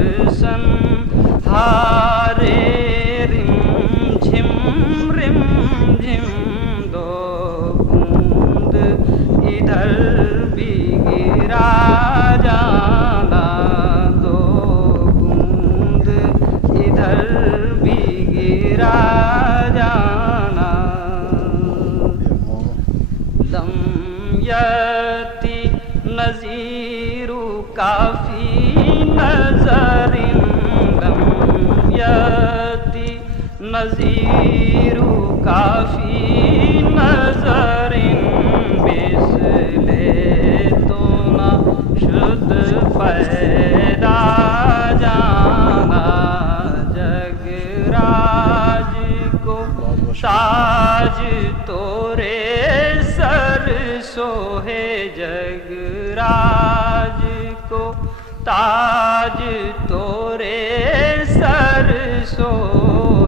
درشن ہارے رم جھم دو بوند ادھر بھی گرا جانا دو بوند ادھر بھی گرا جانا لم یتی نذیر کافی نظر لم یتی نذیر کافی نظر مثل تو نہ شد پیدا جانا جگ راج کو تاج تورے سر سوہے جگ راج کو تاج تورے سر سوہے